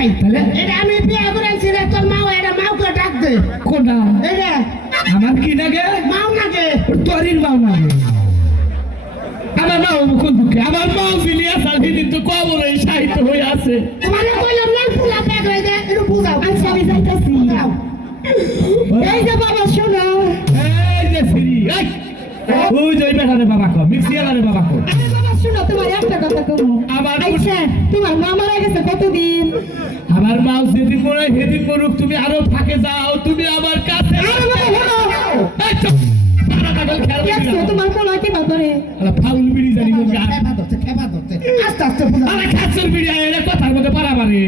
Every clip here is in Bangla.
নাই তাহলে এটা আমি বিয়ে করেছি রে তোর মাও এটা মাওকে ডাক দে কোনটা এই রে আমার কি নাগে মাও নাকে তোরির মাও নাগে আমার মাও কোন দুঃখে আমার মাও ফিলিয়া সালহিদিন তো কবরে সাহিত্য হয়ে আছে তোমারে কইলাম না ফুলা প্যাক হয়ে দে একটু বুঝাও আচ্ছা আমি যাইতাছি বুঝাও এই যে বাবা শোনো এই যে সিরি এই ওই যে বেটারে বাবা কো মিক্সিয়ালারে বাবা কো আরে বাবা শোনো তোমার একটা কথা কমু আমার আচ্ছা তোমার মা মারা গেছে কতদিন আমার মাও যেদিন মরে সেদিন মরুক তুমি আরো ফাঁকে যাও তুমি আমার কাছে আরে বাবা শোনো এই চুপ সারা পাগল খেয়াল দেখছো তোমার পোলা কি করে আলা ফাউল বিড়ি জানি কোন গা খেপা ধরতে আস্তে আস্তে বুঝাও আরে খাসুর বিড়ি আইলে কথার মধ্যে পারাবারে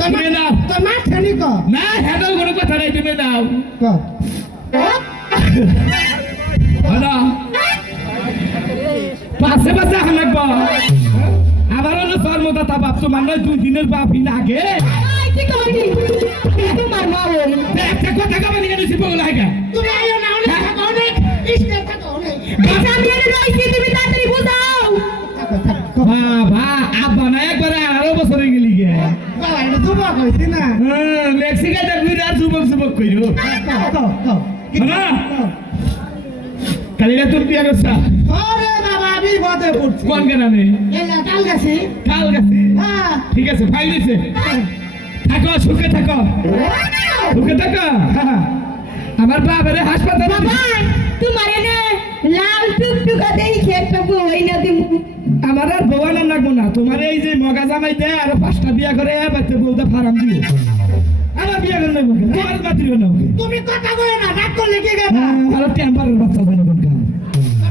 তুমি নাও তোর মা ঠেলি ক না হেডাল কোনো কথা নাই তুমি নাও ক হলো পাশে পাশে হানাক আবার হলো সর্বদা তা বাপ তোমার নয় 2 দিনের বাপই লাগে আই কি করি তোমার মা ওই একটা কথা কবে নিয়ে দিছি বগলা হেগা তুমি আইও না অনেক থাকো অনেক স্টেপ থাকো অনেক আচ্ছা আমি এনে রইছি তুমি তাড়াতাড়ি বুঝাও বাবা আব্বা না একবারে 18 বছরে গেলি গে বাবা এটা যুবক হইছি না মেক্সিকাতে ঘুরে আর যুবক যুবক কইরো না কালিরা তুই বিয়া করছা ওরে বাবা আমি বদে পড়ছি কোন গ্রামে এলা কাল গেছি কাল গেছে হ্যাঁ ঠিক আছে ফাইল দিছে থাকো সুখে থাকো সুখে থাকো আমার বাবারে হাসপাতালে বাবা তোমার এনে লাল টুকটুকা দেখে একটা বই না দিমু আমার আর বউ আনার লাগবো না তোমার এই যে মগা জামাই দেয় আর 5টা বিয়া করে বাচ্চা বলতে ফারাম দিও আমার বিয়া করে নেবো তোমার বাতিল নেবো তুমি কথা কই না ডাক করলে কি গেবা আর টেম্পারের বাচ্চা জানো কোন কাম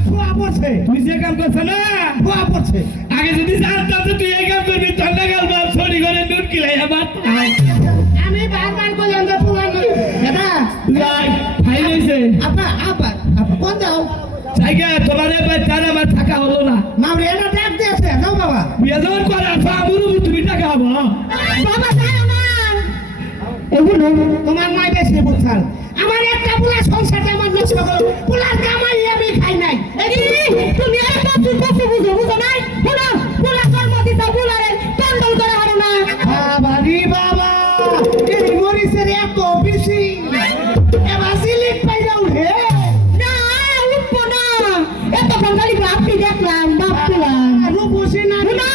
ফুয়া পড়ছে তুই যে কাম করছ না ফুয়া পড়ছে আগে যদি জানতাম যে তুই এই কাম করবি তখন গেল বাপ ছড়ি করে নুন কিলাই আমার আমি বারবার কইলাম যে ফুয়া না দাদা যাই ফাইল হইছে আপা আপা আপা কোন দাও জায়গা তোমার বাচ্চার আমার থাকা হলো না মামরে এটা ডাক দিয়েছে যাও বাবা বিয়া যখন করে আসা আমরু তুমি টাকা হবো বাবা যাও না এগুলো তোমার মাই বেশি বুঝছাল আমার একটা পোলা সংসারটা আমার নষ্ট হলো পোলার কামাই আমি খাই নাই তুমি আর কত কত বুঝো বুঝো নাই শোনো পোলা জন্ম দিছো পোলারে কন্ট্রোল করে হারো না বাবা রে বাবা এই মরিসের এত বেশি এবার সিলিপ পাইরা উঠে না উঠবো না এত খালি বাপি দেখলাম বাপ পোলা রূপসী না শোনো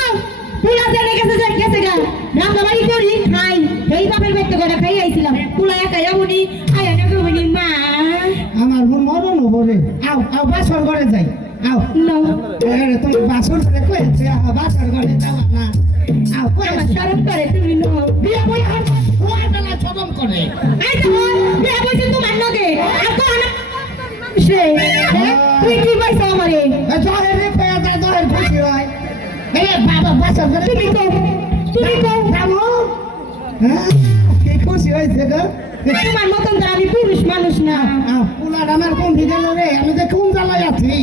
পোলা জেনে গেছে যে গেছে গা রান্নাবাড়ি করি খাই এই বাপের বাড়িতে করে খাই আইছিলাম পোলা একা যাবনি আয়া না কবনি মা আমার মন মরণ হবো রে আও আও বাসর ঘরে যাই আও না আরে তুমি বাসর ঘরে কইছে বাসর ঘরে যাও না আও কই আমার শরম করে তুমি নাও বিয়ে বই আর ওই বেলা চদম করে এই তো বিয়া বইছে তোমার লগে আর তো আনা সে তুই কি পাইছ আমারে জহের রে পেয়া দা জহের খুশি হয় এই বাবা বাসর ঘরে তুমি কও যাবো হ্যাঁ কি খুশি হয়েছে গো তোমার মতন তো আমি পুরুষ মানুষ না পুলার আমার কোন ভিজে রে আমি তো কোন জ্বালায় আছি